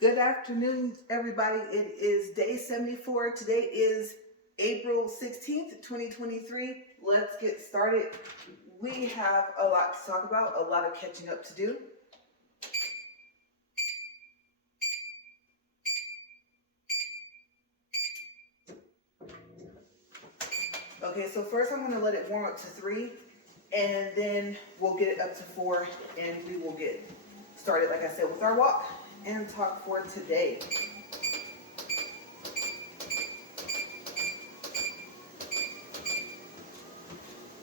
Good afternoon, everybody. It is day 74. Today is April 16th, 2023. Let's get started. We have a lot to talk about, a lot of catching up to do. Okay, so first I'm going to let it warm up to 3, and then we'll get it up to 4, and we will get started, like I said, with our walk and talk for today.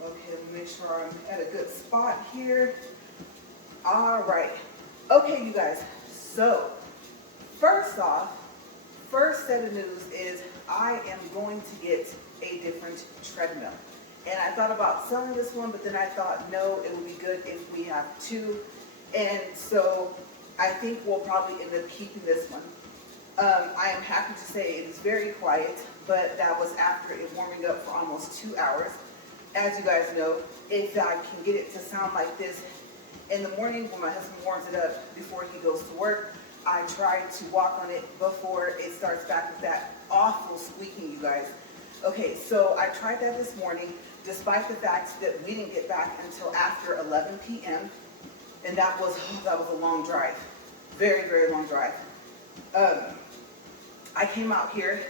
Okay, let me make sure I'm at a good spot here. All right. Okay, you guys. So, first off, first set of news is I am going to get a different treadmill. And I thought about selling this one, but then I thought, no, it would be good if we have two. And so I think we'll probably end up keeping this one. I am happy to say it is very quiet, but that was after it warming up for almost 2 hours. As you guys know, if I can get it to sound like this in the morning when my husband warms it up before he goes to work, I try to walk on it before it starts back with that awful squeaking, you guys. Okay, so I tried that this morning, despite the fact that we didn't get back until after 11 p.m. And that was a long drive. Very, very long drive. I came out here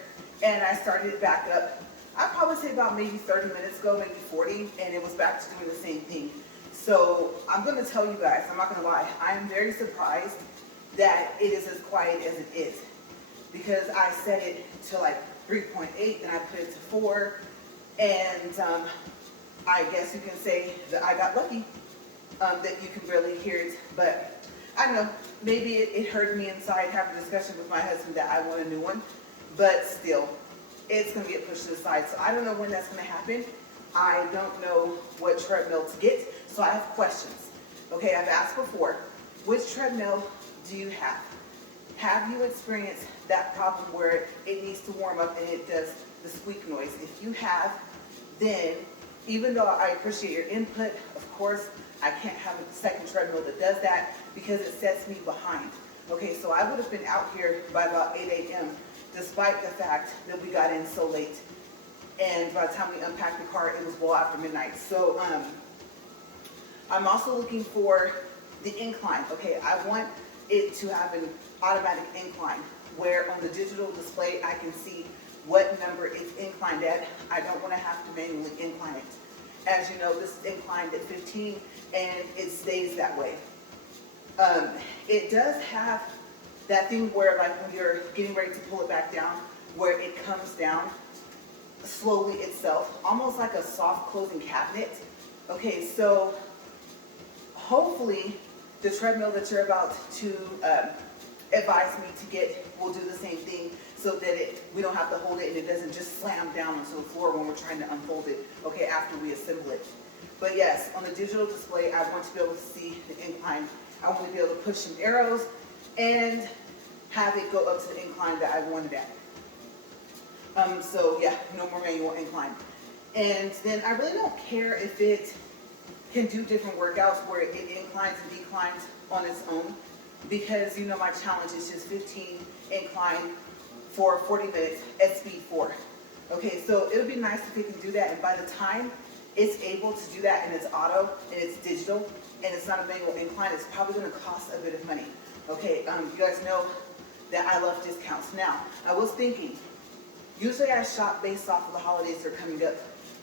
and I started it back up. I'd probably say about maybe 30 minutes ago, maybe 40, and it was back to doing the same thing. So I'm going to tell you guys, I'm not going to lie, I am very surprised that it is as quiet as it is. Because I set it to like 3.8, and I put it to 4, and I guess you can say that I got lucky, that you can barely hear it. But I don't know, maybe it hurt me inside, have a discussion with my husband that I want a new one, but still, it's going to get pushed to the side. So I don't know when that's going to happen. I don't know what treadmill to get, so I have questions. Okay, I've asked before, which treadmill do you have? Have you experienced that problem where it needs to warm up and it does the squeak noise? If you have, then even though I appreciate your input, of course, I can't have a second treadmill that does that because it sets me behind. Okay, so I would have been out here by about 8 a.m. despite the fact that we got in so late. And by the time we unpacked the car, it was well after midnight. So I'm also looking for the incline. Okay, I want it to have an automatic incline where on the digital display I can see what number it's inclined at. I don't want to have to manually incline it. As you know, this is inclined at 15 and it stays that way. It does have that thing where, like, when you're getting ready to pull it back down, where it comes down slowly itself, almost like a soft closing cabinet. Okay, so hopefully the treadmill that you're about to advise me to get will do the same thing, so that we don't have to hold it and it doesn't just slam down onto the floor when we're trying to unfold it, okay, after we assemble it. But yes, on the digital display, I want to be able to see the incline. I want to be able to push some arrows and have it go up to the incline that I wanted at. So yeah, no more manual incline. And then I really don't care if it can do different workouts where it inclines and declines on its own, because you know my challenge is just 15 incline for 40 minutes at speed 4. Okay, so it would be nice if it can do that, and by the time it's able to do that and it's auto and it's digital and it's not a manual incline, it's probably going to cost a bit of money. Okay, you guys know that I love discounts. Now, I was thinking, usually I shop based off of the holidays that are coming up,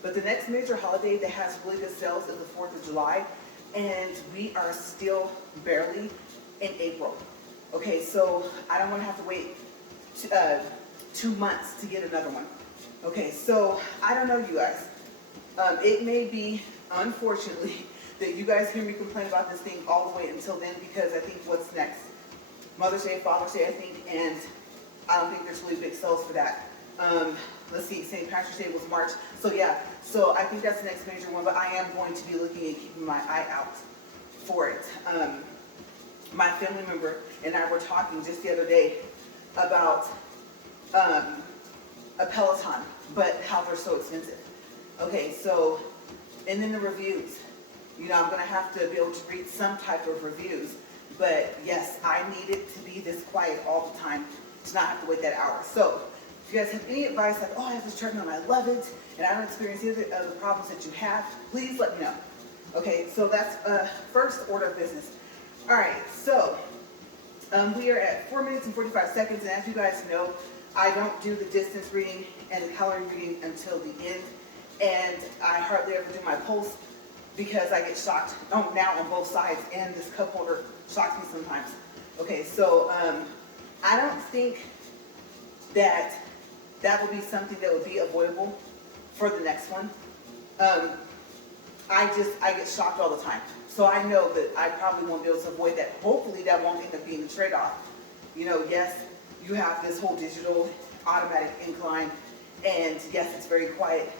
but the next major holiday that has really good sales is the 4th of July, and we are still barely in April. Okay, so I don't want to have to wait 2 months to get another one. Okay, so I don't know, you guys. It may be, unfortunately, that you guys hear me complain about this thing all the way until then, because I think what's next? Mother's Day, Father's Day, I think, and I don't think there's really big sales for that. Let's see, St. Patrick's Day was March. So yeah, so I think that's the next major one, but I am going to be looking and keeping my eye out for it. My family member and I were talking just the other day about a Peloton, but how they're so expensive. Okay, so, and then the reviews. You know, I'm going to have to be able to read some type of reviews But yes, I need it to be this quiet all the time to not have to wait that hour. So if you guys have any advice, like, oh, I have this treadmill and I love it, and I don't experience either of the problems that you have, please let me know. Okay, so that's first order of business. All right, so we are at 4 minutes and 45 seconds, and as you guys know, I don't do the distance reading and the calorie reading until the end, and I hardly ever do my pulse because I get shocked now on both sides, and this cup holder shocks me sometimes. Okay, so I don't think that would be something that would be avoidable for the next one. I get shocked all the time. So I know that I probably won't be able to avoid that. Hopefully that won't end up being the trade-off. You know, yes, you have this whole digital automatic incline, and yes, it's very quiet,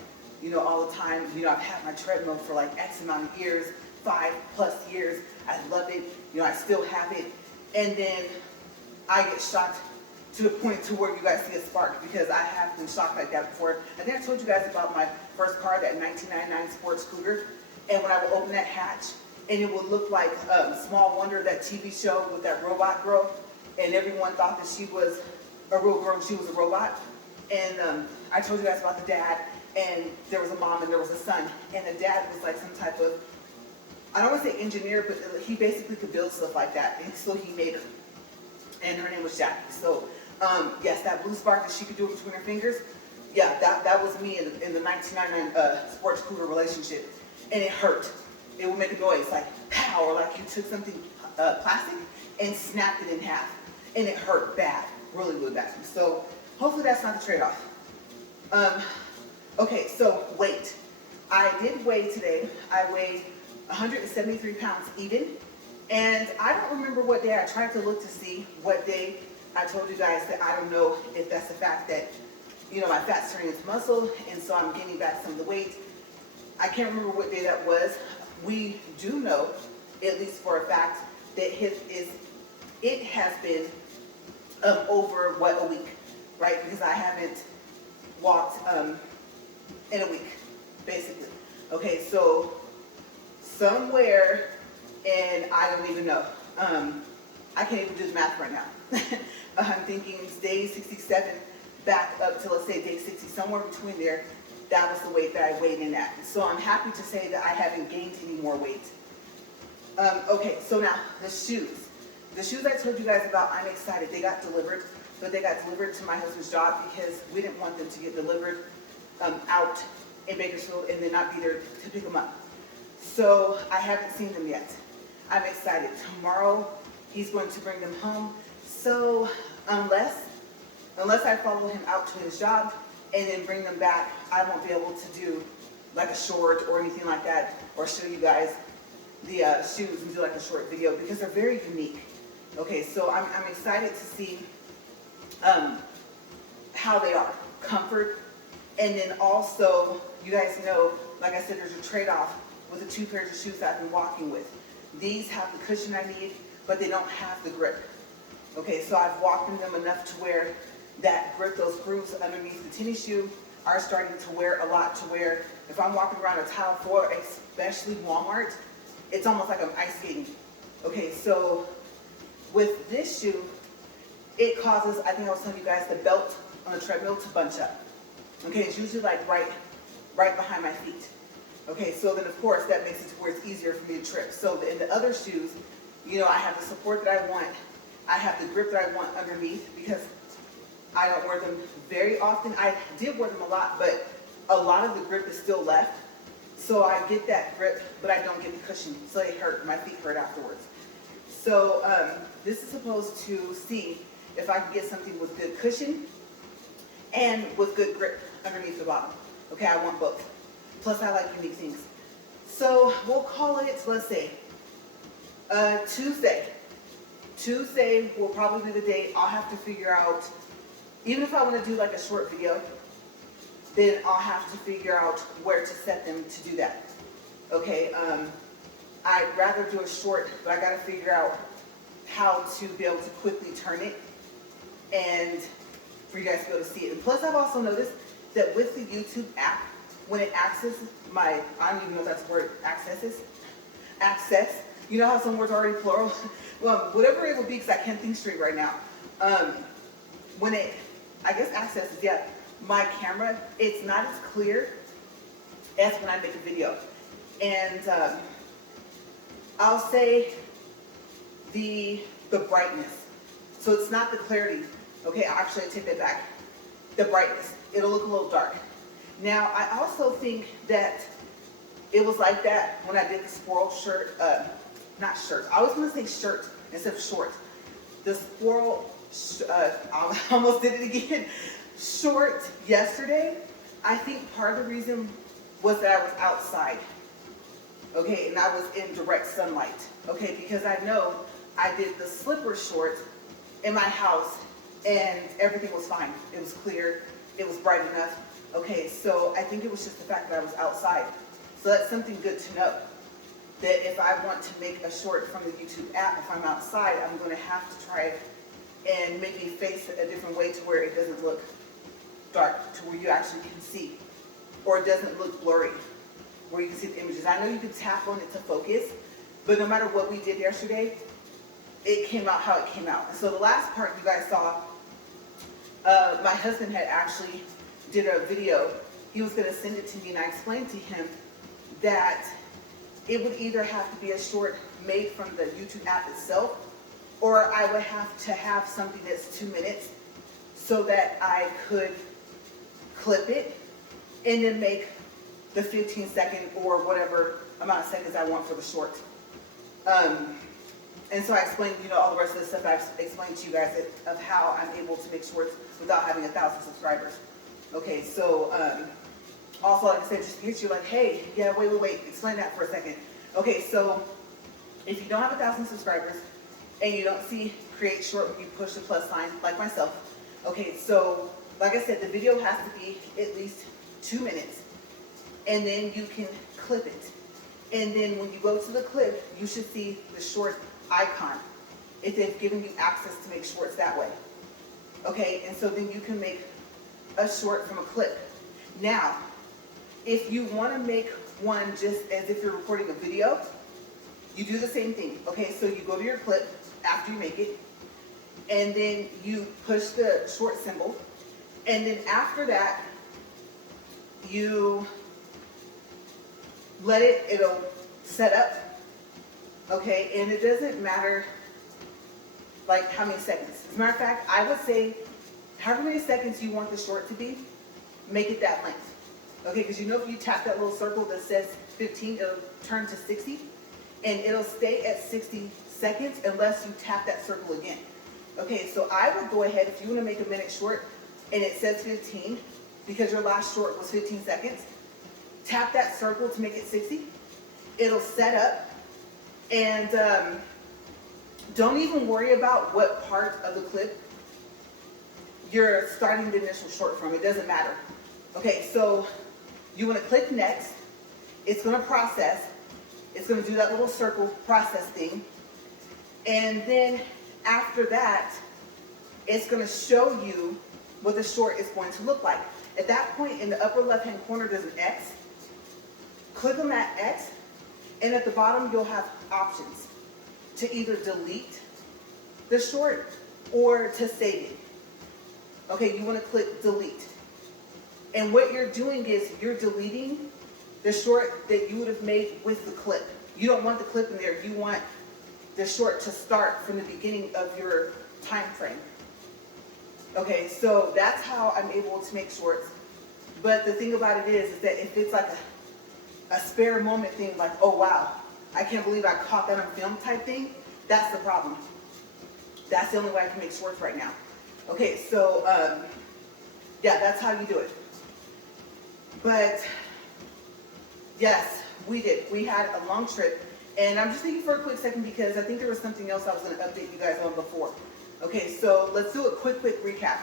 you know, all the time. You know, I've had my treadmill for like X amount of years, 5+ years. I love it. You know, I still have it. And then I get shocked to the point to where you guys see a spark, because I have been shocked like that before. I think I told you guys about my first car, that 1999 Sports Cougar. And when I would open that hatch, and it would look like Small Wonder, that TV show with that robot girl, and everyone thought that she was a real girl, she was a robot. And I told you guys about the dad, and there was a mom and there was a son, and the dad was like some type of, I don't want to say engineer, but he basically could build stuff like that, and so he made her. And her name was Jackie. So yes, that blue spark that she could do between her fingers, yeah, that was me in the 1999 Sports Cougar relationship, and it hurt. It would make a noise like pow, or like you took something plastic and snapped it in half, and it hurt bad, really, really bad. So hopefully that's not the trade-off. Okay, so weight. I did weigh today. I weighed 173 pounds even, and I don't remember what day. I tried to look to see what day. I told you guys that I don't know if that's the fact that, you know, my fat's turning into muscle, and so I'm gaining back some of the weight. I can't remember what day that was. We do know, at least for a fact, that it has been over, a week, right? Because I haven't walked in a week, basically. Okay, so somewhere, and I don't even know. I can't even do the math right now. I'm thinking it's day 67 back up to, let's say, day 60, somewhere between there. That was the weight that I weighed in at. So I'm happy to say that I haven't gained any more weight. Okay, so now the shoes. The shoes I told you guys about, I'm excited. They got delivered, but they got delivered to my husband's job because we didn't want them to get delivered out in Bakersfield and then not be there to pick them up. So I haven't seen them yet. I'm excited. Tomorrow he's going to bring them home. So unless I follow him out to his job and then bring them back, I won't be able to do like a short or anything like that, or show you guys the shoes and do like a short video, because they're very unique. Okay, so I'm excited to see how they are, comfort, and then also, you guys know, like I said, there's a trade-off with the 2 pairs of shoes that I've been walking with. These have the cushion I need, but they don't have the grip. Okay, so I've walked in them enough to where that grip, those grooves underneath the tennis shoe, are starting to wear a lot, to where if I'm walking around a tile floor, especially Walmart, it's almost like I'm ice skating. Okay, so with this shoe, it causes, I think I was telling you guys, the belt on the treadmill to bunch up. Okay, it's usually like right behind my feet. Okay, so then of course that makes it to where it's easier for me to trip. So in the other shoes, you know, I have the support that I want. I have the grip that I want underneath, because I don't wear them very often. I did wear them a lot, but a lot of the grip is still left. So I get that grip, but I don't get the cushion. So it hurt, my feet hurt afterwards. So this is supposed to see if I can get something with good cushion and with good grip underneath the bottom. Okay, I want both. Plus I like unique things. So we'll call it, let's say, Tuesday. Tuesday will probably be the day. I'll have to figure out, even if I want to do like a short video, then I'll have to figure out where to set them to do that. Okay, I'd rather do a short, but I got to figure out how to be able to quickly turn it and for you guys to be able to see it. And plus I've also noticed that with the YouTube app, when it accesses my, I don't even know if that's the word, access, You know how some words are already plural? Well, whatever it will be, because I can't think straight right now. When it, I guess accesses, yeah, my camera, it's not as clear as when I make a video. And I'll say the brightness. So it's not the clarity. Okay, actually I take that back. The brightness. It'll look a little dark. Now, I also think that it was like that when I did the squirrel shirt, not shirt. I was gonna say shirt instead of short. The squirrel, I almost did it again. Short yesterday. I think part of the reason was that I was outside. Okay, and I was in direct sunlight. Okay, because I know I did the slipper short in my house and everything was fine. It was clear, it was bright enough. Okay, so I think it was just the fact that I was outside. So that's something good to know. That if I want to make a short from the YouTube app, if I'm outside, I'm gonna have to try it and maybe face it a different way to where it doesn't look dark, to where you actually can see. Or it doesn't look blurry, where you can see the images. I know you can tap on it to focus, but no matter what we did yesterday, it came out how it came out. And so the last part you guys saw, my husband had actually did a video. He was gonna send it to me, and I explained to him that it would either have to be a short made from the YouTube app itself, or I would have to have something that's 2 minutes so that I could clip it and then make the 15-second or whatever amount of seconds I want for the short. And so I explained, you know, all the rest of the stuff I've explained to you guys of how I'm able to make shorts without having 1,000 subscribers. Okay, so also, like I said, just in case you're like, hey, yeah, wait, explain that for a second. Okay, so if you don't have 1,000 subscribers and you don't see create short when you push the plus sign, like myself, okay, so like I said, the video has to be at least 2 minutes, and then you can clip it. And then when you go to the clip, you should see the short icon if they've given you access to make shorts that way. Okay, and so then you can make a short from a clip. Now, if you want to make one just as if you're recording a video, you do the same thing. Okay, so you go to your clip after you make it, and then you push the short symbol, and then after that, you let it'll set up. Okay, and it doesn't matter like how many seconds. As a matter of fact, I would say however many seconds you want the short to be, make it that length. Okay, because you know if you tap that little circle that says 15, it'll turn to 60, and it'll stay at 60 seconds unless you tap that circle again. Okay, so I would go ahead, if you want to make a minute short and it says 15, because your last short was 15 seconds, tap that circle to make it 60. It'll set up, and don't even worry about what part of the clip you're starting the initial short from. It doesn't matter. Okay, so you want to click next. It's going to process. It's going to do that little circle process thing. And then after that, it's going to show you what the short is going to look like. At that point, in the upper left-hand corner, there's an X. Click on that X, and at the bottom, you'll have options to either delete the short or to save it. Okay, you want to click delete. And what you're doing is you're deleting the short that you would have made with the clip. You don't want the clip in there. You want the short to start from the beginning of your time frame. Okay, so that's how I'm able to make shorts. But the thing about it is that if it's like a spare moment thing, like, oh wow, I can't believe I caught that on film type thing, that's the problem. That's the only way I can make shorts right now. Okay, so yeah, that's how you do it. But yes, we did. We had a long trip, and I'm just thinking for a quick second because I think there was something else I was going to update you guys on before. Okay, so let's do a quick recap.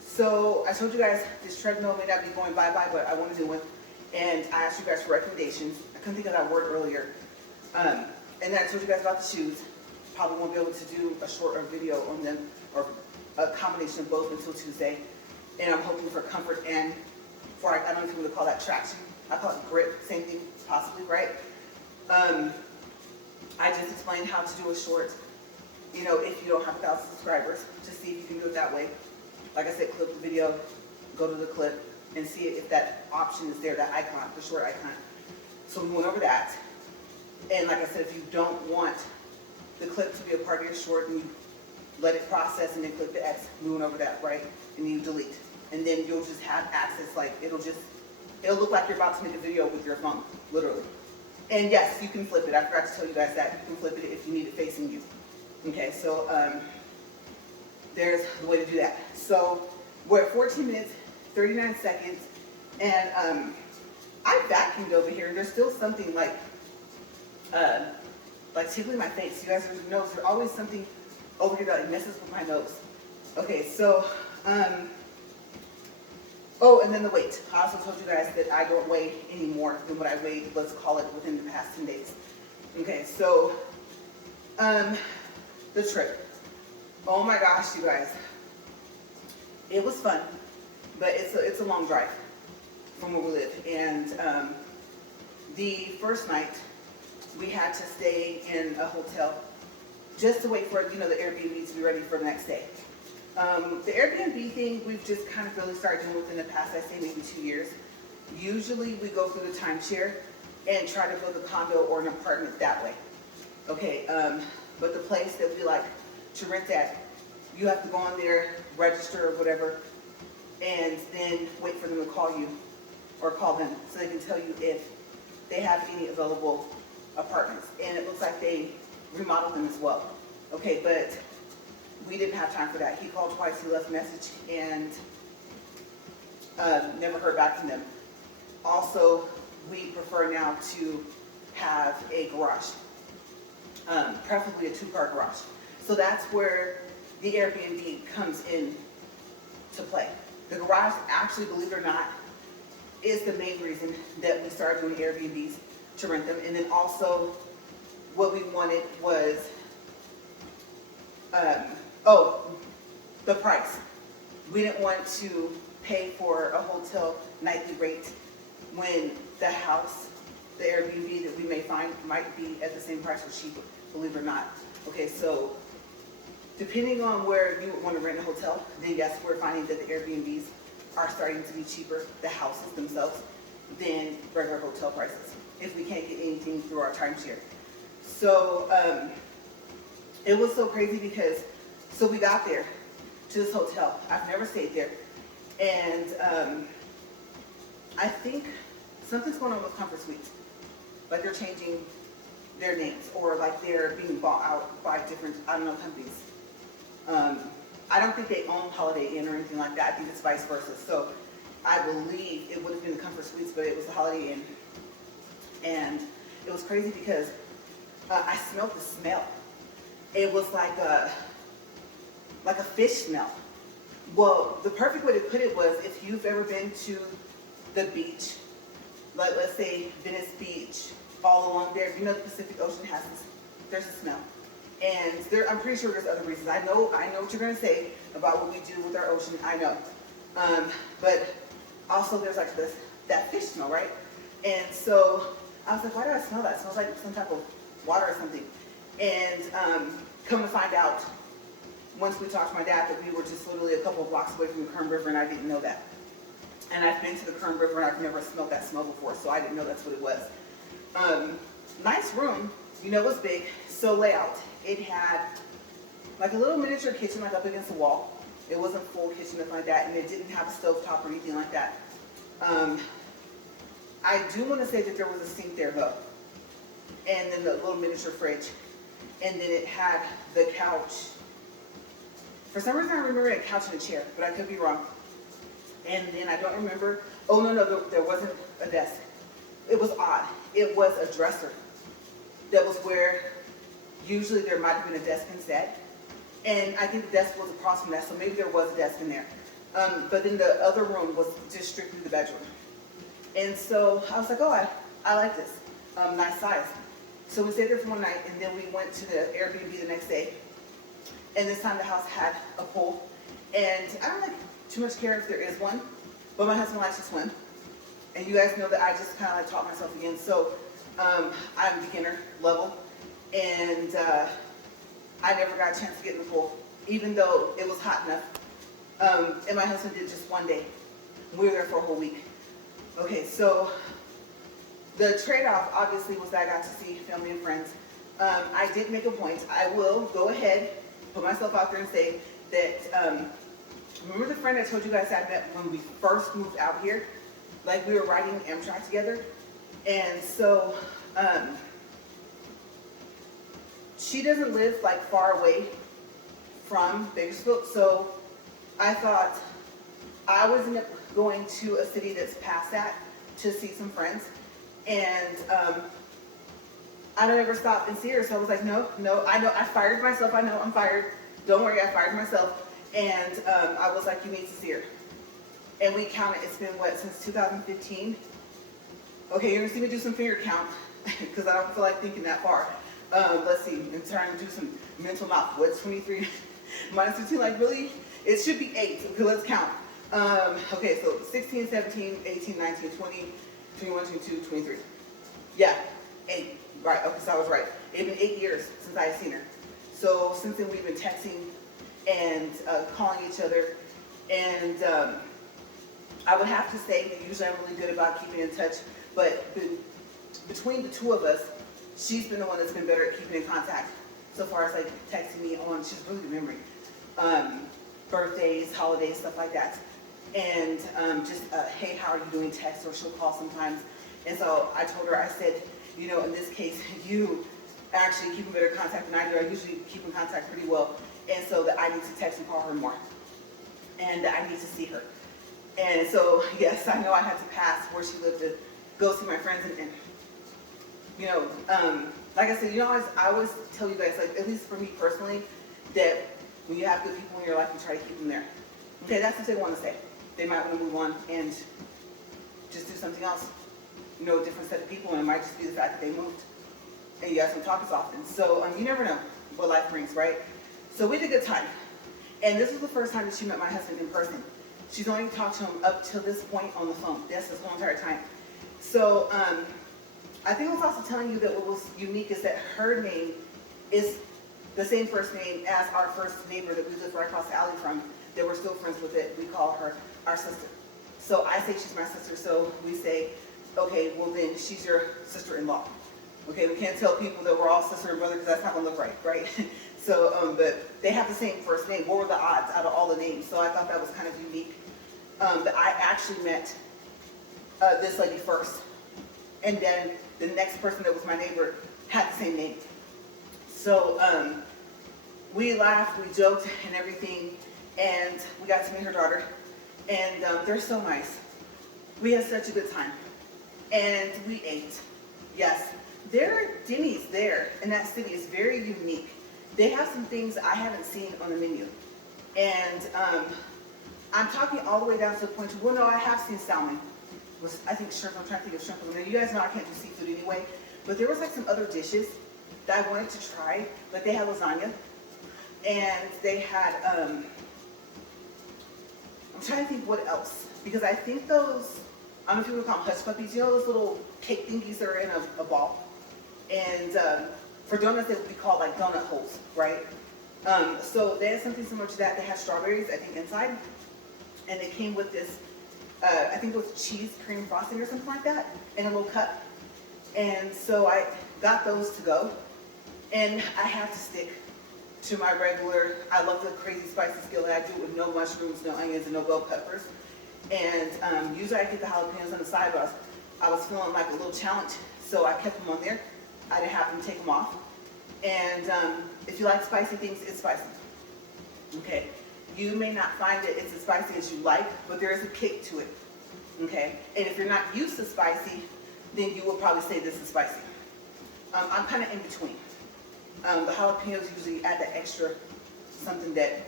So I told you guys this treadmill may not be going bye-bye, but I want to do one. And I asked you guys for recommendations. I couldn't think of that word earlier. And then I told you guys about the shoes. Probably won't be able to do a short or video on them, or a combination of both until Tuesday. And I'm hoping for comfort and for, I don't know if you want to call that traction. I call it grip, same thing, possibly, right? I just explained how to do a short, you know, if you don't have 1,000 subscribers, to see if you can do it that way. Like I said, click the video, go to the clip, and see if that option is there, that icon, the short icon. So we went over that. And like I said, if you don't want the clip to be a part of your short, and you let it process and then click the X, we went over that, right? And you delete. And then you'll just have access, like it'll look like you're about to make a video with your phone, literally. And yes, you can flip it. I forgot to tell you guys that. You can flip it if you need it facing you. Okay, so there's the way to do that. So we're at 14 minutes, 39 seconds, and I vacuumed over here, and there's still something like tickling my face. You guys notice there's always something over here that like messes with my nose. Okay, so oh, and then the weight. I also told you guys that I don't weigh any more than what I weighed, let's call it, within the past 10 days. Okay, so the trip. Oh my gosh, you guys. It was fun, but it's a long drive from where we live. And the first night, we had to stay in a hotel just to wait for, you know, the Airbnb to be ready for the next day. The Airbnb thing, we've just kind of really started doing within the past, I'd say maybe 2 years. Usually we go through the timeshare and try to build a condo or an apartment that way. Okay, but the place that we like to rent at, you have to go on there, register or whatever, and then wait for them to call you or call them so they can tell you if they have any available apartments. And it looks like they remodeled them as well. Okay, but we didn't have time for that. He called twice, he left a message, and never heard back from them. Also, we prefer now to have a garage, preferably a 2-car garage. So that's where the Airbnb comes in to play. The garage, actually, believe it or not, is the main reason that we started doing Airbnbs, to rent them. And then also, what we wanted was, the price. We didn't want to pay for a hotel nightly rate when the house, the Airbnb that we may find might be at the same price or cheaper, believe it or not. Okay, so depending on where you would want to rent a hotel, then yes, we're finding that the Airbnbs are starting to be cheaper, the houses themselves, than regular hotel prices, if we can't get anything through our timeshare. So it was so crazy because, so we got there to this hotel. I've never stayed there. And I think something's going on with Comfort Suites. Like they're changing their names, or like they're being bought out by different, I don't know, companies. I don't think they own Holiday Inn or anything like that. I think it's vice versa. So I believe it would have been the Comfort Suites, but it was the Holiday Inn. And it was crazy because I smelled the smell. It was like a fish smell. Well, the perfect way to put it was, if you've ever been to the beach, like let's say Venice Beach, all along there, you know the Pacific Ocean has this, there's a smell. And there, I'm pretty sure there's other reasons. I know what you're gonna say about what we do with our ocean, I know. But also there's like that fish smell, right? And so I was like, why do I smell that? It smells like some type of water or something. And come to find out, once we talked to my dad, that we were just literally a couple of blocks away from the Kern River, and I didn't know that. And I've been to the Kern River, and I've never smelled that smell before, so I didn't know that's what it was. Nice room, you know, it was big. So layout, it had like a little miniature kitchen, like up against the wall. It wasn't full kitchen, nothing like that, and it didn't have a stovetop or anything like that. I do want to say that there was a sink there though, and then the little miniature fridge, and then it had the couch. For some reason I remember a couch and a chair, but I could be wrong. And then I don't remember, oh no, there wasn't a desk. It was odd. It was a dresser. That was where usually there might have been a desk instead. And I think the desk was across from that, so maybe there was a desk in there. But then the other room was just strictly the bedroom. And so I was like, oh, I like this, nice size. So we stayed there for one night, and then we went to the Airbnb the next day. And this time the house had a pool. And I don't like too much care if there is one, but my husband likes to swim. And you guys know that I just kind of like taught myself again. So I'm beginner level. and I never got a chance to get in the pool, even though it was hot enough. And my husband did just one day. We were there for a whole week. Okay, so the trade-off obviously was that I got to see family and friends. I did make a point. I will go ahead, put myself out there and say that, remember the friend I told you guys I met when we first moved out here? Like we were riding Amtrak together. And so, she doesn't live like far away from Bakersfield. So I thought I was going to a city that's past that to see some friends. And I don't ever stop and see her. So I was like, no, I know I fired myself. I know I'm fired. Don't worry, I fired myself. And I was like, you need to see her. And we counted, it's been what, since 2015? Okay, you're gonna see me do some finger count because I don't feel like thinking that far. Let's see, I'm trying to do some mental math. What's 23 minus 15? Like really? It should be 8. Okay, let's count. Okay, so 16, 17, 18, 19, 20, 21, 22, 23. Yeah, 8. Right, okay, so I was right. It's been 8 years since I've seen her. So since then we've been texting and calling each other. And I would have to say that usually I'm really good about keeping in touch, but between the two of us, she's been the one that's been better at keeping in contact so far as like texting me on, she's really good memory. Birthdays, holidays, stuff like that. And just, hey, how are you doing, text, or she'll call sometimes. And so I told her, I said, you know, in this case, you actually keep in better contact than I do. I usually keep in contact pretty well. And so that I need to text and call her more. And that I need to see her. And so, yes, I know I had to pass where she lived to go see my friends. And you know, like I said, you know, I always tell you guys, like, at least for me personally, that when you have good people in your life, you try to keep them there. Okay, that's what they want to say. They might want to move on and just do something else. You know, a different set of people, and it might just be the fact that they moved. And you guys don't talk as often. So you never know what life brings, right? So we had a good time. And this was the first time that she met my husband in person. She's only talked to him up till this point on the phone. That's this whole entire time. So I think I was also telling you that what was unique is that her name is the same first name as our first neighbor that we lived right across the alley from, that we're still friends with it. We call her our sister. So I say she's my sister, so we say, okay, well then she's your sister-in-law. Okay, we can't tell people that we're all sister and brother because that's not gonna look right, right? So, but they have the same first name. What were the odds out of all the names? So I thought that was kind of unique. That I actually met this lady first, and then the next person that was my neighbor had the same name. So we laughed, we joked and everything, and we got to meet her daughter, and they're so nice. We had such a good time, and we ate. Yes, their Denny's there in that city is very unique. They have some things I haven't seen on the menu, and I'm talking all the way down to the point of, well, no, I have seen salmon. I think shrimp, I'm trying to think of shrimp. Now, you guys know I can't do seafood anyway, but there was like some other dishes that I wanted to try. Like they had lasagna, and they had, I'm trying to think what else. Because I think those, I don't know if you would call them hush puppies, you know those little cake thingies that are in a ball? And for donuts, they would be called like donut holes, right? So they had something similar to that. They had strawberries, I think, inside. And it came with this, I think it was cheese cream frosting or something like that, in a little cup. And so I got those to go. And I have to stick to my regular, I love the crazy spicy skillet. I do it with no mushrooms, no onions, and no bell peppers. And usually I get the jalapenos on the side, but I was feeling like a little challenge, so I kept them on there. I didn't have them take them off. And if you like spicy things, it's spicy. Okay. You may not find that it's as spicy as you like, but there is a kick to it. Okay. And if you're not used to spicy, then you will probably say this is spicy. I'm kind of in between. The jalapenos usually add that extra something that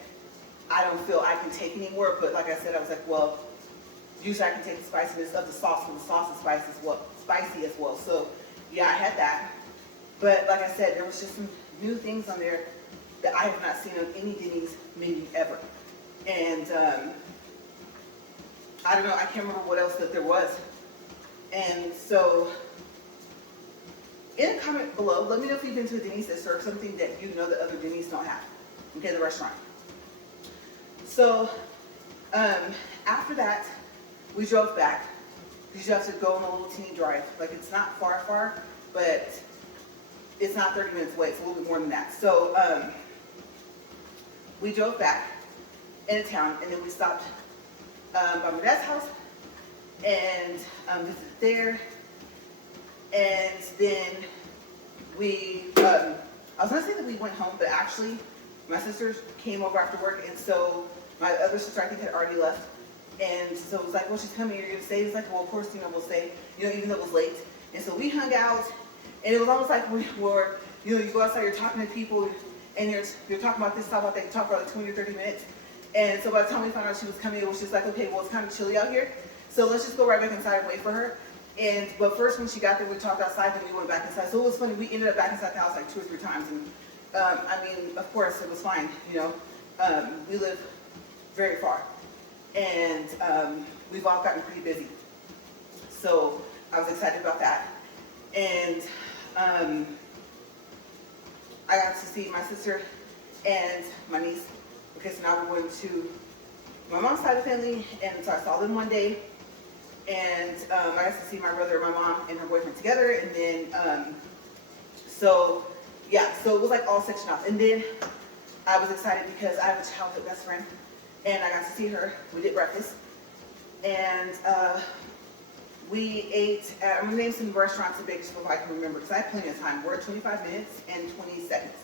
I don't feel I can take anymore, but like I said, I was like, well, usually I can take the spiciness of the sauce, and the sauce is spicy as well. So yeah, I had that. But like I said, there was just some new things on there that I have not seen on any Denny's menu ever. And I don't know, I can't remember what else that there was. And so in a comment below, let me know if you've been to a Denny's that serves something that you know that other Denny's don't have. Okay, the restaurant. So after that, we drove back because you have to go on a little teeny drive. Like, it's not far, but it's not 30 minutes away. It's a little bit more than that. So we drove back into town, and then we stopped by my dad's house and visited there. And then we, I was gonna say that we went home, but actually my sister came over after work, and so my other sister, I think, had already left. And so it was like, well, she's coming, you're gonna stay? It's like, well, of course, we'll stay, even though it was late. And so we hung out, and it was almost like we were, you go outside, you're talking to people, and you're talking about this, talking about that, you talk for like 20 or 30 minutes. And so by the time we found out she was coming, it was just like, okay, well, it's kind of chilly out here, so let's just go right back inside and wait for her. But first, when she got there, we talked outside, then we went back inside. So it was funny, we ended up back inside the house like 2 or 3 times. And I mean, of course, it was fine, we live very far. And we've all gotten pretty busy. So I was excited about that. And I got to see my sister and my niece. Okay, so now we're going to my mom's side of the family, and so I saw them one day. And I got to see my brother, my mom, and her boyfriend together. And then, so it was like all sectioned off. And then I was excited because I have a childhood best friend, and I got to see her. We did breakfast, and we ate at, I'm gonna name some restaurants in Bakersfield if I can remember, because I have plenty of time. We're at 25 minutes and 20 seconds.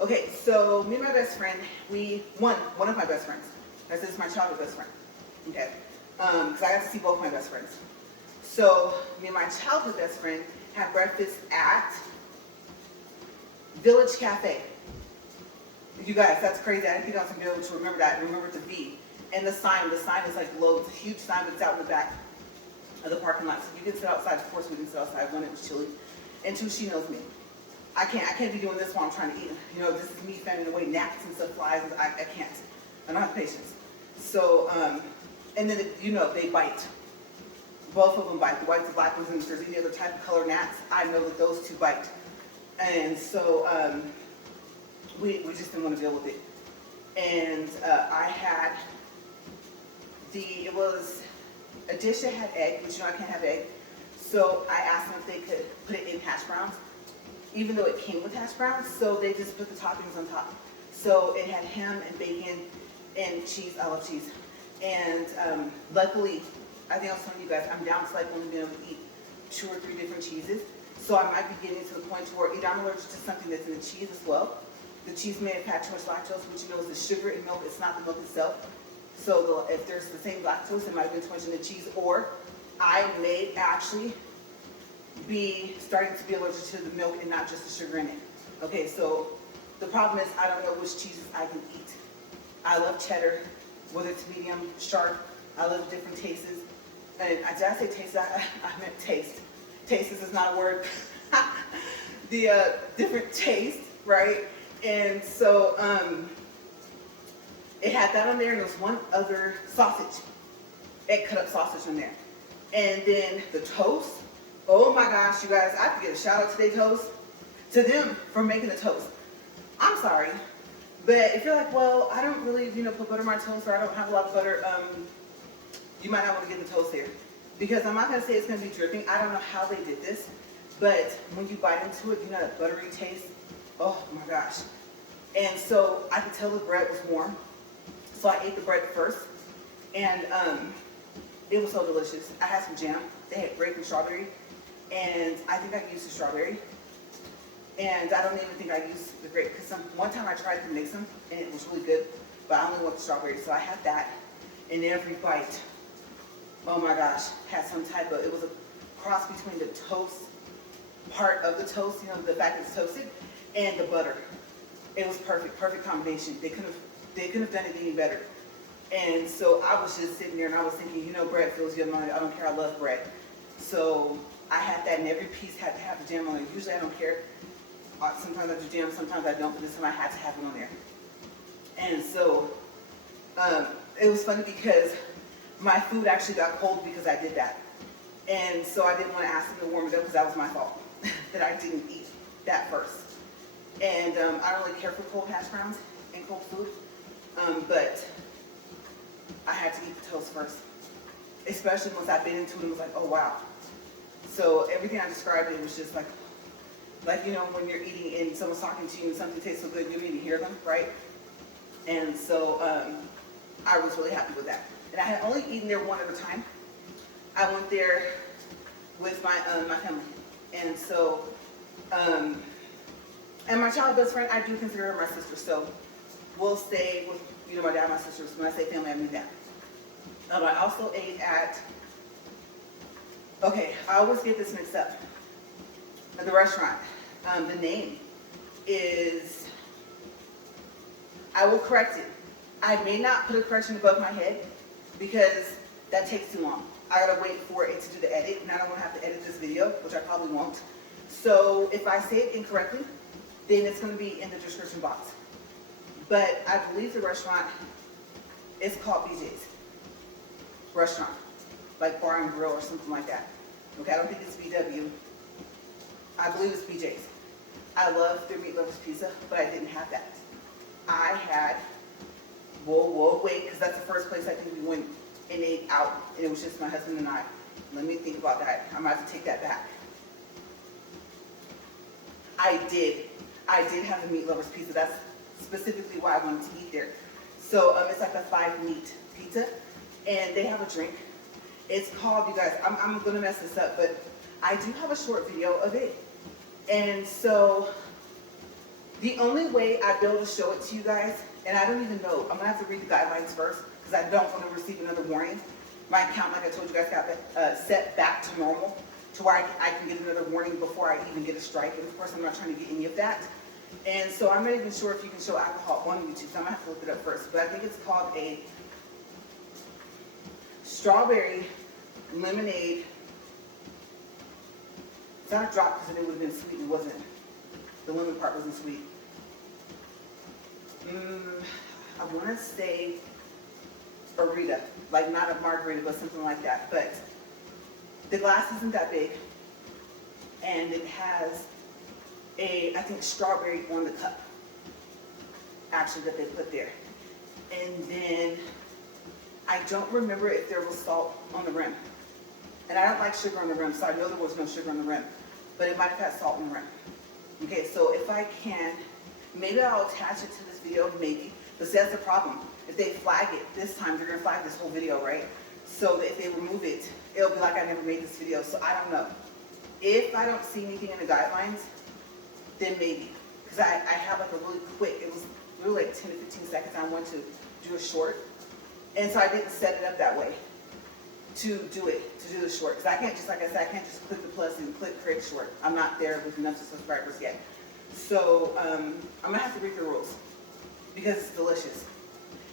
Okay, so me and my best friend, one of my best friends, this is my childhood best friend, okay? Because I got to see both my best friends. So me and my childhood best friend had breakfast at Village Cafe. You guys, that's crazy. I didn't think I was going to be able to remember that. Remember the V. And the sign is like loads, a huge sign, but it's out in the back of the parking lot. So you can sit outside. Of course, we didn't sit outside. One, it was chilly. And two, she knows me. I can't be doing this while I'm trying to eat. This is me fanning away gnats and stuff, flies. I can't. I don't have patience. So, and then, they bite. Both of them bite. The whites, the black ones, and if there's any other type of color gnats, I know that those two bite. And so, we just didn't want to deal with it. And I had it was a dish that had egg, which I can't have egg. So I asked them if they could put it in hash browns, even though it came with hash browns. So they just put the toppings on top. So it had ham and bacon and cheese. I love cheese. And luckily, I think I was telling you guys, I'm down to like only being able to eat 2 or 3 different cheeses. So I might be getting to the point where either I'm allergic to something that's in the cheese as well. The cheese may have had too much lactose, which is the sugar in milk. It's not the milk itself. So if there's the same lactose, it might have been too much in the cheese. Or I may actually be starting to be allergic to the milk and not just the sugar in it. Okay, so the problem is I don't know which cheeses I can eat. I love cheddar, whether it's medium, sharp. I love different tastes. And did I say taste? I meant taste. Tastes is not a word. The different taste, right? And so it had that on there, and there was one other sausage, egg cut up sausage on there. And then the toast. Oh my gosh, you guys, I have to give a shout out to Today Toast, to them for making the toast. I'm sorry, but if you're like, well, I don't really, put butter on my toast, or I don't have a lot of butter, you might not want to get the toast there. Because I'm not going to say it's going to be dripping. I don't know how they did this, but when you bite into it, that buttery taste. Oh my gosh. And so I could tell the bread was warm. So I ate the bread first, and it was so delicious. I had some jam. They had grape and strawberry, and I think I used the strawberry. And I don't even think I used the grape, because one time I tried to mix them, and it was really good, but I only want the strawberry. So I had that, and every bite, oh my gosh, had some type of, it was a cross between the toast part of the toast, the fact that it's toasted, and the butter. It was perfect combination. They couldn't have done it any better. And so I was just sitting there, and I was thinking, bread feels good. I don't care. I love bread. So I had that, and every piece had to have the jam on it. Usually I don't care. Sometimes I do jam, sometimes I don't, but this time I had to have it on there. And so it was funny because my food actually got cold because I did that. And so I didn't want to ask them to warm it up because that was my fault. that I didn't eat that first. And I don't really care for cold hash browns and cold food, but I had to eat the toast first, especially once I bit into it and was like, oh wow. So everything I described, it was just like you know, when you're eating and someone's talking to you and something tastes so good, you don't even hear them, right? And so I was really happy with that. And I had only eaten there one at a time. I went there with my family. And so, and my child best friend, I do consider her my sister. So we'll stay with, you know, my dad and my sisters. When I say family, I mean that. I also ate at, okay, I always get this mixed up. At the restaurant, the name is, I will correct it. I may not put a correction above my head because that takes too long. I gotta wait for it to do the edit, and I don't wanna have to edit this video, which I probably won't. So if I say it incorrectly, then it's gonna be in the description box. But I believe the restaurant is called BJ's Restaurant, like Bar and Grill or something like that. Okay, I don't think it's BW. I believe it's BJ's. I love their meat lovers pizza, but I didn't have that. I had, wait, because that's the first place I think we went and ate out, and it was just my husband and I. Let me think about that. I'm going to have to take that back. I did have the meat lovers pizza. That's specifically why I wanted to eat there. So it's like a 5-meat pizza, and they have a drink. It's called, you guys, I'm going to mess this up, but I do have a short video of it. And so the only way I'd be able to show it to you guys, and I don't even know, I'm gonna have to read the guidelines first because I don't want to receive another warning. My account, like I told you guys, got set back to normal to where I can get another warning before I even get a strike. And of course, I'm not trying to get any of that. And so I'm not even sure if you can show alcohol on YouTube, so I'm gonna have to look it up first. But I think it's called a strawberry lemonade. It's not a drop because then it would have been sweet and it wasn't. The lemon part wasn't sweet. I want to say a Rita, like not a margarita, but something like that. But the glass isn't that big, and it has I think strawberry on the cup, actually, that they put there. And then I don't remember if there was salt on the rim. And I don't like sugar on the rim, so I know there was no sugar on the rim, but it might have had salt on the rim. Okay, so if I can, maybe I'll attach it to this video, maybe. But see, that's the problem. If they flag it this time, they're gonna flag this whole video, right? So that if they remove it, it'll be like I never made this video. So I don't know. If I don't see anything in the guidelines, then maybe. Because I have like a really quick, it was really like 10 to 15 seconds. I wanted to do a short. And so I didn't set it up that way to do the short. Because I can't just, like I said, I can't just click the plus and click create short. I'm not there with enough subscribers yet. So I'm gonna have to read the rules because it's delicious.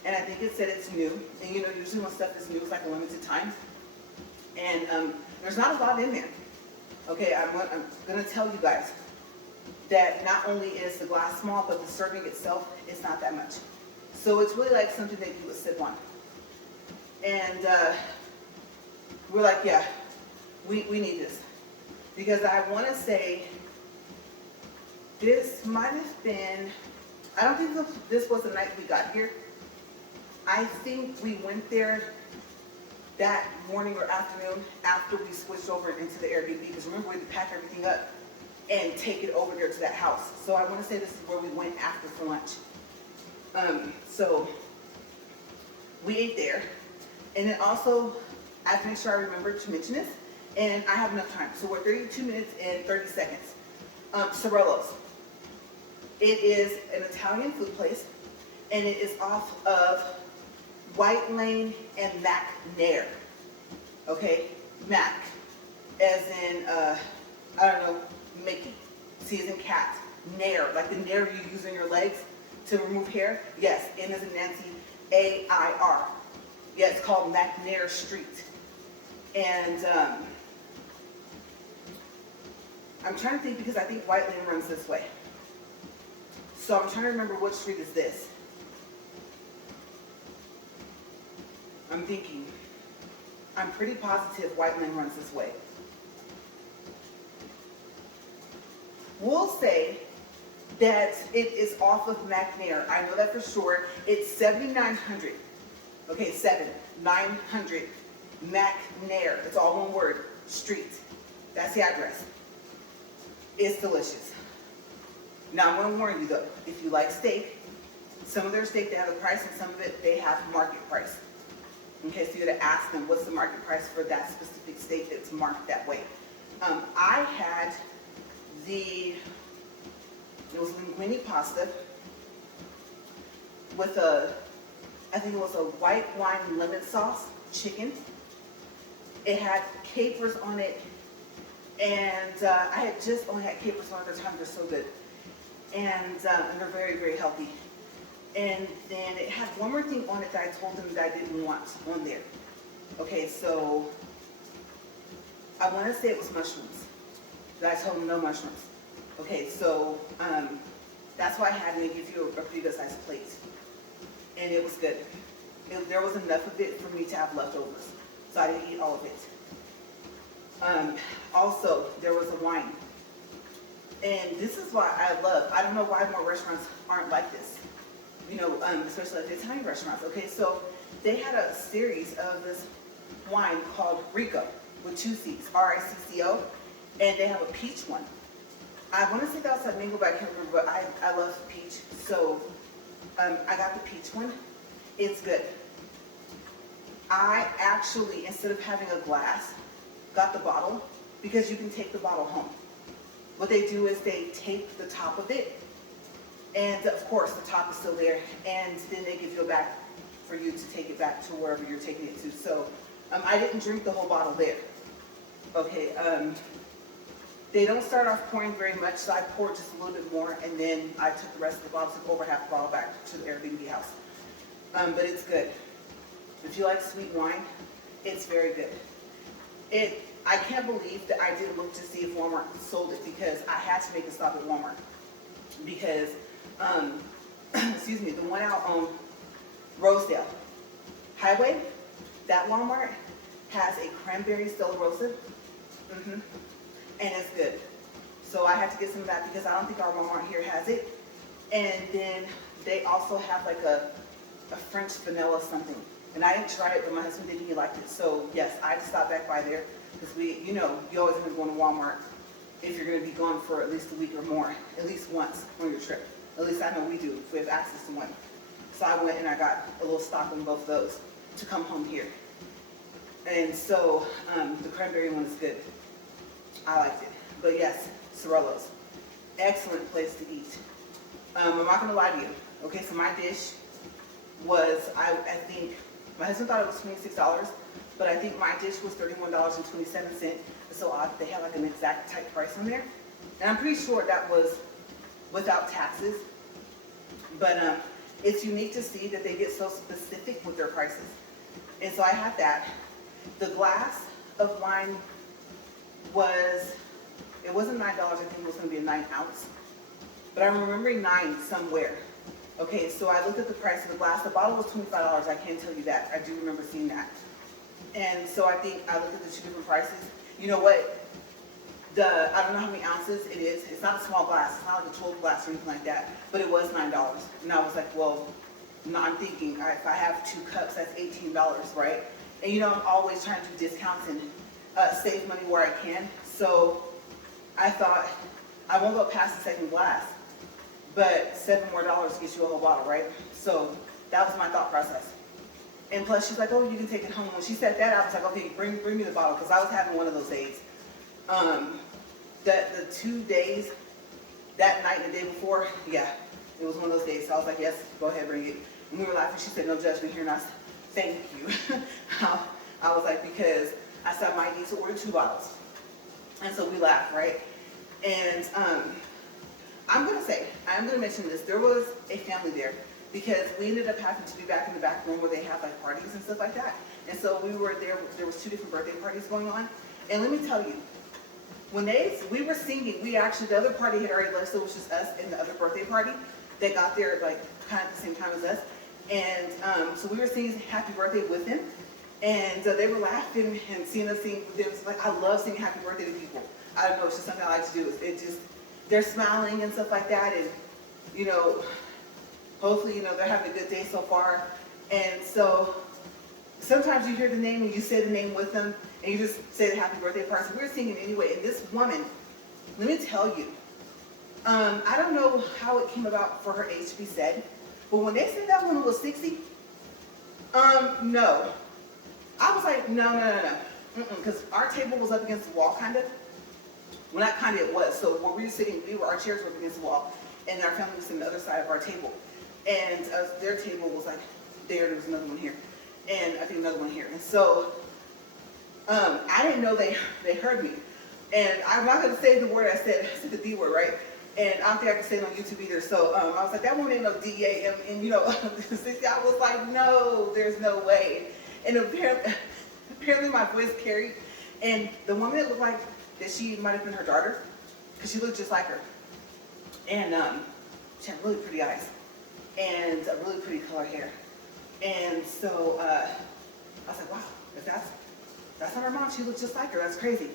And I think it said it's new. And you know, usually when stuff is new, it's like a limited time. And there's not a lot in there. Okay, I'm gonna tell you guys that not only is the glass small, but the serving itself is not that much. So it's really like something that you would sip on. And we're like, yeah, we need this. Because I want to say this might have been, I don't think this was the night we got here. I think we went there that morning or afternoon after we switched over into the Airbnb. Because remember, we had to pack everything up and take it over there to that house. So I want to say this is where we went after for lunch. So we ate there. And then also, I have to make sure I remember to mention this. And I have enough time. So we're 32 minutes and 30 seconds. Sorella's. It is an Italian food place. And it is off of White Lane and McNair. Okay? Mac. As in, I don't know, Mickey. C as in cat. Nair. Like the nair you use on your legs to remove hair. Yes. N as in Nancy. A-I-R. Yeah, it's called McNair Street. And I'm trying to think because I think White Lane runs this way. So I'm trying to remember which street is this. I'm thinking. I'm pretty positive White Lane runs this way. We'll say that it is off of McNair. I know that for sure. It's 7900. Okay, 7900 McNair. It's all one word. Street. That's the address. It's delicious. Now I'm going to warn you though, if you like steak, some of their steak they have a price and some of it they have market price. Okay, so you got to ask them what's the market price for that specific steak that's marked that way. I had it was linguine pasta with I think it was a white wine lemon sauce chicken. It had capers on it, and I had just only had capers one other time. They're so good, and they're very, very healthy. And then it had one more thing on it that I told them that I didn't want on there. Okay, so I want to say it was mushrooms. But I told them no mushrooms. Okay, so that's why I had to give you a pretty good sized plate. And it was good. There was enough of it for me to have leftovers. So I didn't eat all of it. Also, there was a wine. And this is why I don't know why more restaurants aren't like this. You know, especially like the Italian restaurants. Okay, so they had a series of this wine called Rico with 2 C's, R-I-C-C-O, and they have a peach one. I want to say that was a mango, but I can't remember, but I love peach. So I got the peach one. It's good. I actually, instead of having a glass, got the bottle because you can take the bottle home. What they do is they tape the top of it, and of course the top is still there, and then they give you a bag for you to take it back to wherever you're taking it to. So I didn't drink the whole bottle there. Okay, they don't start off pouring very much, so I poured just a little bit more, and then I took the rest of the bottle, took over half the bottle back to the Airbnb house. But it's good. If you like sweet wine, it's very good. I can't believe that I didn't look to see if Walmart sold it because I had to make a stop at Walmart. Because, excuse me, the one out on Rosedale Highway, that Walmart has a cranberry Stella Rosa, and it's good. So I had to get some of that because I don't think our Walmart here has it. And then they also have like a French vanilla something. And I didn't try it, but my husband did, he liked it. So yes, I had to stop back by there because you always end up going to Walmart if you're going to be gone for at least a week or more, at least once on your trip. At least I know we do if we have access to one. So I went and I got a little stock on both of those to come home here. And so the cranberry one is good. I liked it. But yes, Sorella's. Excellent place to eat. I'm not going to lie to you. Okay, so my dish was, I think, my husband thought it was $26, but I think my dish was $31.27. So they had like an exact type price on there. And I'm pretty sure that was without taxes. But it's unique to see that they get so specific with their prices. And so I had that. The glass of wine it wasn't $9, I think it was going to be a 9-ounce. But I'm remembering 9 somewhere. Okay, so I looked at the price of the glass. The bottle was $25, I can tell you that. I do remember seeing that. And so I think I looked at the 2 different prices. You know what? I don't know how many ounces it is. It's not a small glass. It's not like a 12 glass or anything like that. But it was $9. And I was like, well, no, I'm thinking, if I have 2 cups, that's $18, right? And I'm always trying to do discounts and save money where I can. So I thought, I won't go past the 2nd glass. But $7 more gets you a whole bottle, right? So that was my thought process. And plus, she's like, oh, you can take it home. When she said that, I was like, okay, bring me the bottle, because I was having one of those days. The 2 days, that night and the day before, yeah, it was one of those days. So I was like, yes, go ahead, bring it. And we were laughing. She said, no judgment here, and I said, thank you. I was like, because I said I might need to order 2 bottles. And so we laughed, right? And I'm going to mention this. There was a family there because we ended up having to be back in the back room where they have like parties and stuff like that. And so we were there. There was 2 different birthday parties going on. And let me tell you, when we were singing, the other party had already left, so it was just us and the other birthday party that got there like kind of at the same time as us. And so we were singing happy birthday with them. And they were laughing and seeing us sing with them. It's like, I love singing happy birthday to people. I don't know, it's just something I like to do. they're smiling and stuff like that, and you know, hopefully, you know, they're having a good day so far. And so sometimes you hear the name and you say the name with them and you just say the happy birthday part. So we're singing anyway. And this woman, let me tell you, I don't know how it came about for her age to be said, but when they said that woman was 60, no. I was like, no. Because our table was up against the wall, kind of. Well, not kind of, it was. So where we were sitting, our chairs were up against the wall, and our family was sitting on the other side of our table. And their table was like there was another one here, and I think another one here. And so I didn't know they heard me. And I'm not going to say the word I said the D word, right? And I don't think I can say it on YouTube either. So I was like, that woman ain't no D-A-M. And you know, I was like, no, there's no way. And apparently my voice carried. And the woman that looked like that she might have been her daughter, because she looked just like her. And she had really pretty eyes and a really pretty color hair. And so I was like, wow, if that's not her mom, she looks just like her. That's crazy.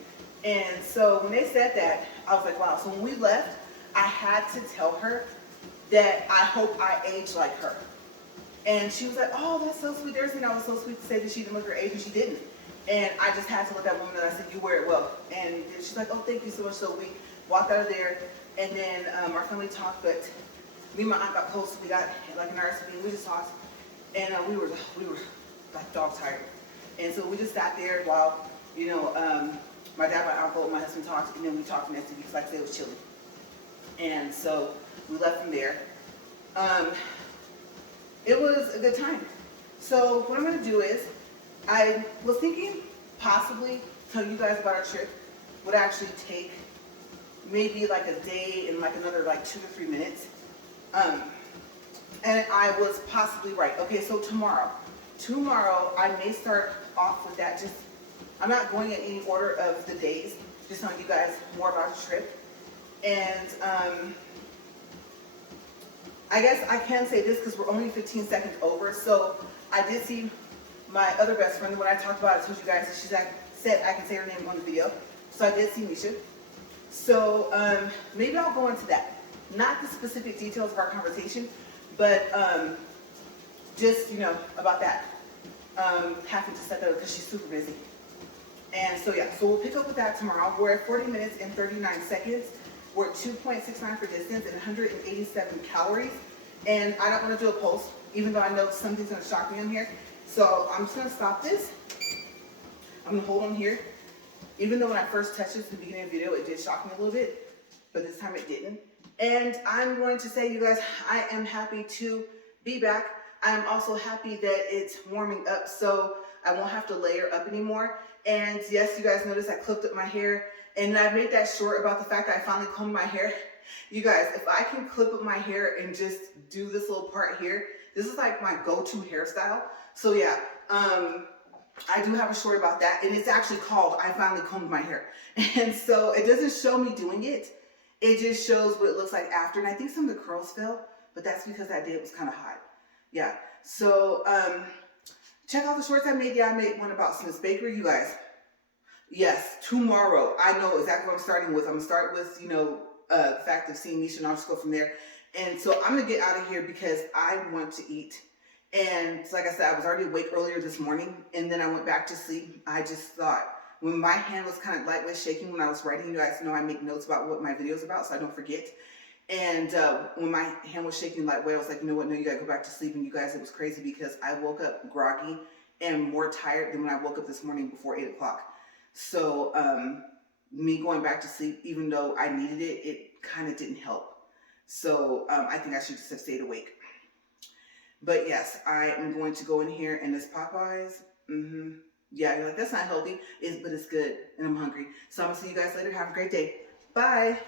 And so when they said that, I was like, wow. So when we left, I had to tell her that I hope I age like her. And she was like, oh, that's so sweet. There's, I was so sweet to say that she didn't look her age, and she didn't. And I just had to let that woman know. I said, you wear it well. And she's like, oh, thank you so much. So we walked out of there, and then our family talked, but me and my aunt got close. We got like an RSVP, and we just talked, and we were like dog tired. And so we just sat there while, my dad, my uncle, and my husband talked, and then we talked next week because, like I said, it was chilly. And so we left from there. It was a good time. So what I'm going to do is, I was thinking possibly tell you guys about our trip would actually take maybe like a day and like another like 2 to 3 minutes. And I was possibly right. Okay, so tomorrow I may start off with that. Just, I'm not going in any order of the days, just telling you guys more about the trip. And I guess I can say this because we're only 15 seconds over. So I did see my other best friend, when I talked about it, I told you guys that she said I can say her name on the video. So I did see Misha. So maybe I'll go into that. Not the specific details of our conversation, but just, about that. Having to set that up because she's super busy. And so yeah, so we'll pick up with that tomorrow. We're at 40 minutes and 39 seconds. We're at 2.69 for distance and 187 calories. And I don't want to do a pulse, even though I know something's going to shock me on here. So I'm just going to stop this. I'm going to hold on here. Even though when I first touched this in the beginning of the video, it did shock me a little bit, but this time it didn't. And I'm going to say, you guys, I am happy to be back. I'm also happy that it's warming up, so I won't have to layer up anymore. And yes, you guys noticed I clipped up my hair, and I made that short about the fact that I finally combed my hair. You guys, if I can clip up my hair and just do this little part here, this is like my go-to hairstyle. So yeah, I do have a story about that, and it's actually called I Finally Combed My Hair. And so it doesn't show me doing it. It just shows what it looks like after, and I think some of the curls fell, but that's because that day it was kind of hot. Yeah, so check out the shorts I made. Yeah, I made one about Smith's Bakery, you guys. Yes, tomorrow. I know exactly what I'm starting with. I'm gonna start with, the fact of seeing Misha, and I'll just go from there. And so I'm gonna get out of here because I want to eat. And like I said, I was already awake earlier this morning, and then I went back to sleep. I just thought, when my hand was kind of lightly shaking when I was writing, you guys know I make notes about what my video is about so I don't forget. And when my hand was shaking lightly, I was like, you know what, no, you gotta go back to sleep. And you guys, it was crazy because I woke up groggy and more tired than when I woke up this morning before 8 o'clock. So me going back to sleep, even though I needed it, it kind of didn't help. So I think I should just have stayed awake. But yes, I am going to go in here, and this Popeyes, yeah, you're like, that's not healthy, but it's good, and I'm hungry. So I'm gonna see you guys later. Have a great day. Bye.